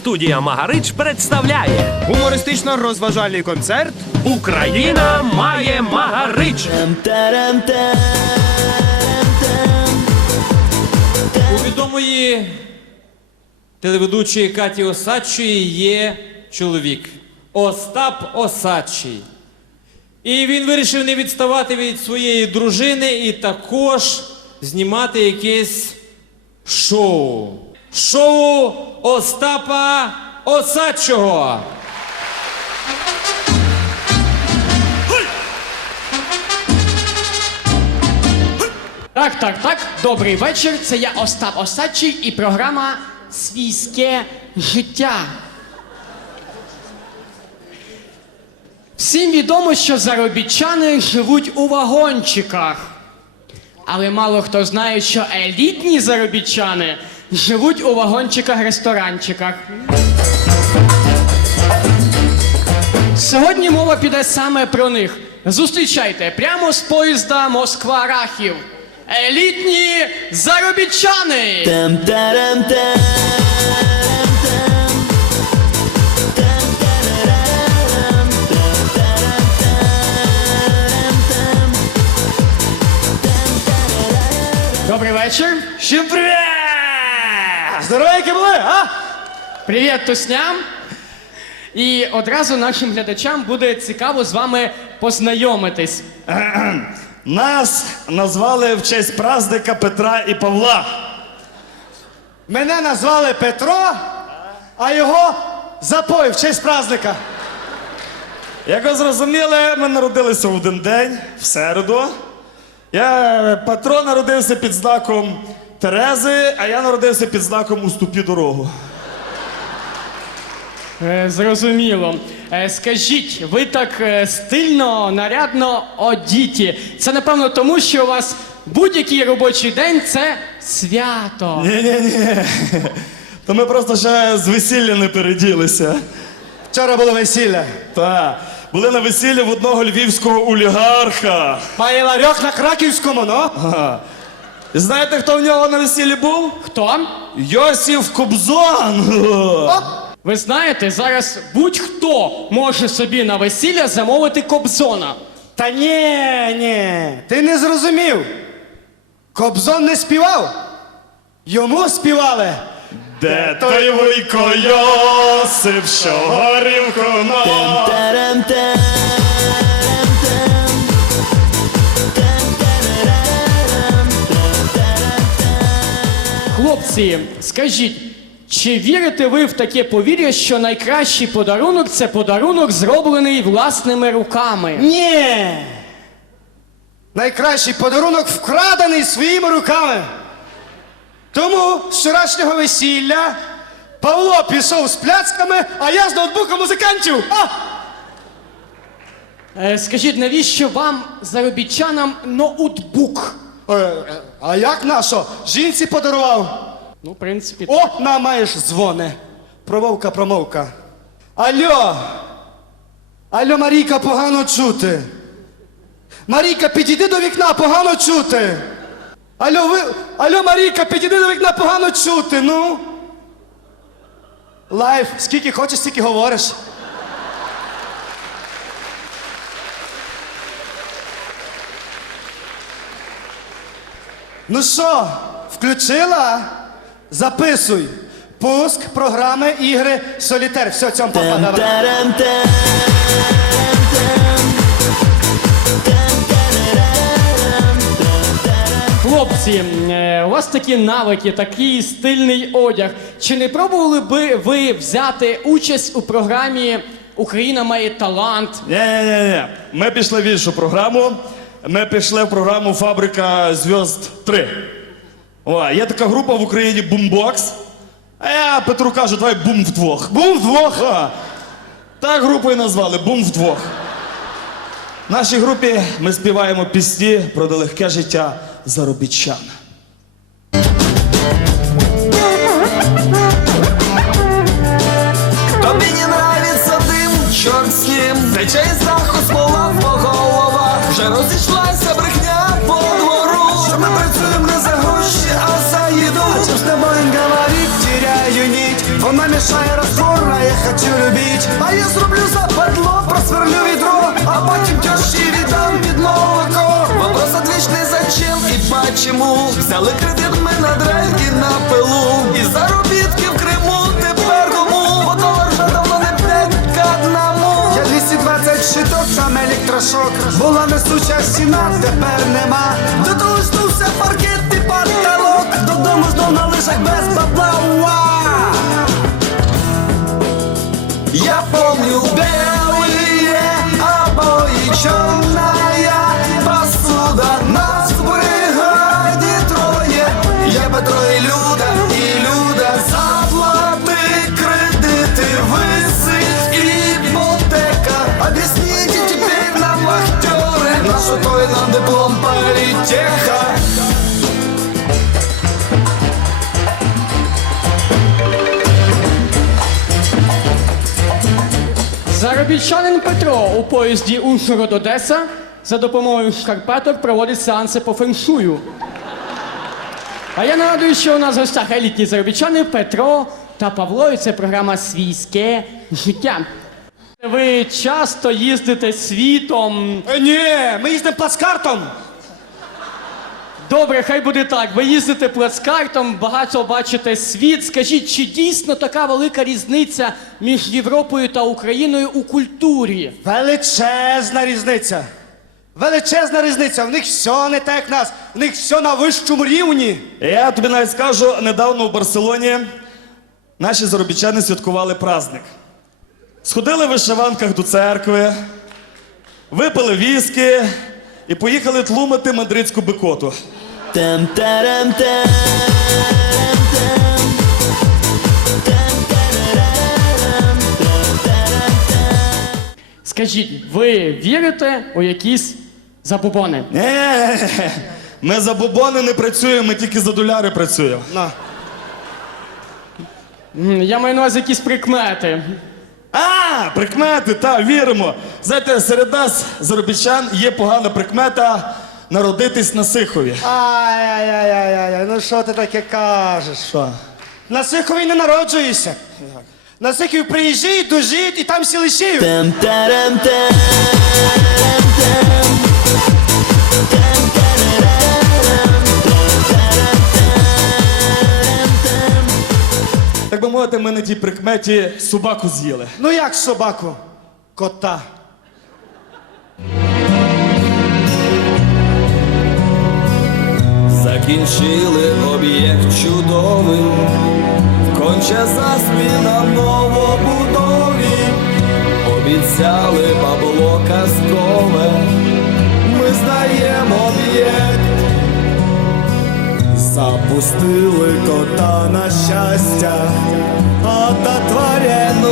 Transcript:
Студія Магарич представляє Гумористично-розважальний концерт. Україна має Магарич. У відомої телеведучої Каті Осадчої є чоловік Остап Осадчий. І він вирішив не відставати від своєї дружини і також знімати якесь шоу. Шоу Остапа Осадчого. Так, так, так. Добрий вечір. Це я Остап Осадчий і програма Свійське життя. Всім відомо, що заробітчани живуть у вагончиках. Але мало хто знає, що елітні заробітчани живуть у вагончиках-ресторанчиках. Сьогодні мова піде саме про них. Зустрічайте прямо з поїзда Москва-Рахів. Елітні заробітчани! Добрий вечір. Всім привіт! Здоровенькі були, а? Привіт, тусням. І одразу нашим глядачам буде цікаво з вами познайомитись. Нас назвали в честь праздника Петра і Павла. Мене назвали Петро, а його запой в честь праздника. Як ви зрозуміли, ми народилися в один день, в середу. Я Петро народився під знаком Терези, а я народився під знаком Уступі дорогу. Е, зрозуміло. Е, скажіть, ви так е, стильно, нарядно одіті. Це напевно тому, що у вас будь-який робочий день це свято. Ні-ні-ні. То ми просто ще з весілля не переділися. Вчора було весілля. Та були на весіллі в одного львівського олігарха. Має ларьок на краківському, ну? І знаєте, хто в нього на весіллі був? Хто? Йосиф Кобзон. Ви знаєте, зараз будь-хто може собі на весілля замовити кобзона. Та ні, ні, ти не зрозумів. Кобзон не співав. Йому співали. Де той вуйко Йосип, що горівку носить? Тарам скажіть, чи вірите ви в таке повір'я, що найкращий подарунок це подарунок, зроблений власними руками? Ні. Найкращий подарунок вкрадений своїми руками. Тому з вчорашнього весілля Павло пішов з пляцками, а я з ноутбуком музикантів. А! Е, скажіть, навіщо вам, заробітчанам, ноутбук? Е, е, а як нашо? Жінці подарував. Ну, в принципі, О, на маєш дзвони. Промовка, промовка. Алло. Алло, Марійка, погано чути. Марійка, підійди до вікна, погано чути. Алло, ви. Алло, Марійка, підійди до вікна, погано чути. Ну. Лайф, скільки хочеш, стільки говориш. Ну що, включила? Записуй. Пуск програми ігри Солітер. Все, цьому папа, давай. хлопці, е, у вас такі навики, такий стильний одяг. Чи не пробували би ви взяти участь у програмі Україна має талант? Ні-ні-ні. Ми пішли в іншу програму. Ми пішли в програму Фабрика Зв'язд 3. О, є така група в Україні Бумбокс. А я Петру кажу, давай бум вдвох. Бум вдвох? А. Так групу і назвали Бум вдвох. В нашій групі ми співаємо пісні про нелегке життя заробітчан. Тобі не нравится дим, чорт з ним Тече із Вона мешає я хочу любить. А я зроблю западло, просверлю відро, а потім тещі віддам під молоко. Вопрос отвічний зачем? І почему Взяли кредит ми на дрельки на пилу. І заробітки в Криму тепер кому? Бо долар вже давно не п'ять к одному. Я 220 щиток, там електрошок Була несуча стіна, тепер нема. До того Заробітчанин Петро у поїзді Ужгород Одеса за допомогою шкарпеток проводить сеанси по феншую. А я нагадую, що у нас в гостях елітні заробітчани Петро та Павло, і це програма Свійське життя. Ви часто їздите світом. Е, Ні, ми їздимо плацкартом Добре, хай буде так. Ви їздите плацкартом, багато бачите світ. Скажіть, чи дійсно така велика різниця між Європою та Україною у культурі? Величезна різниця. Величезна різниця. В них все не так, як нас. В них все на вищому рівні. Я тобі навіть скажу, недавно в Барселоні наші заробітчани святкували праздник. Сходили в вишиванках до церкви, випили віскі і поїхали тлумити мадридську бикоту. Тем терем тем Скажіть, ви вірите у якісь забобони? Ні, ми за бобони не працюємо, ми тільки за доляри працюємо. На. М, Я маю на увазі якісь прикмети. А, прикмети, та, віримо. Знаєте, серед нас, заробітчан, є погана прикмета народитись на Сихові. Ай-яй-яй-яй, ну що ти таке кажеш? Що? На Сихові не народжуєшся. На Сихові приїжджають, дожить і там всі тем Так би мовити, ми на тій прикметі собаку з'їли. Ну як собаку? Кота. Закінчили об'єкт чудовий, конче заспіна новобудові, обіцяли бабло казкове, ми знаємо об'єкт. Запустили кота на щастя, а та тварину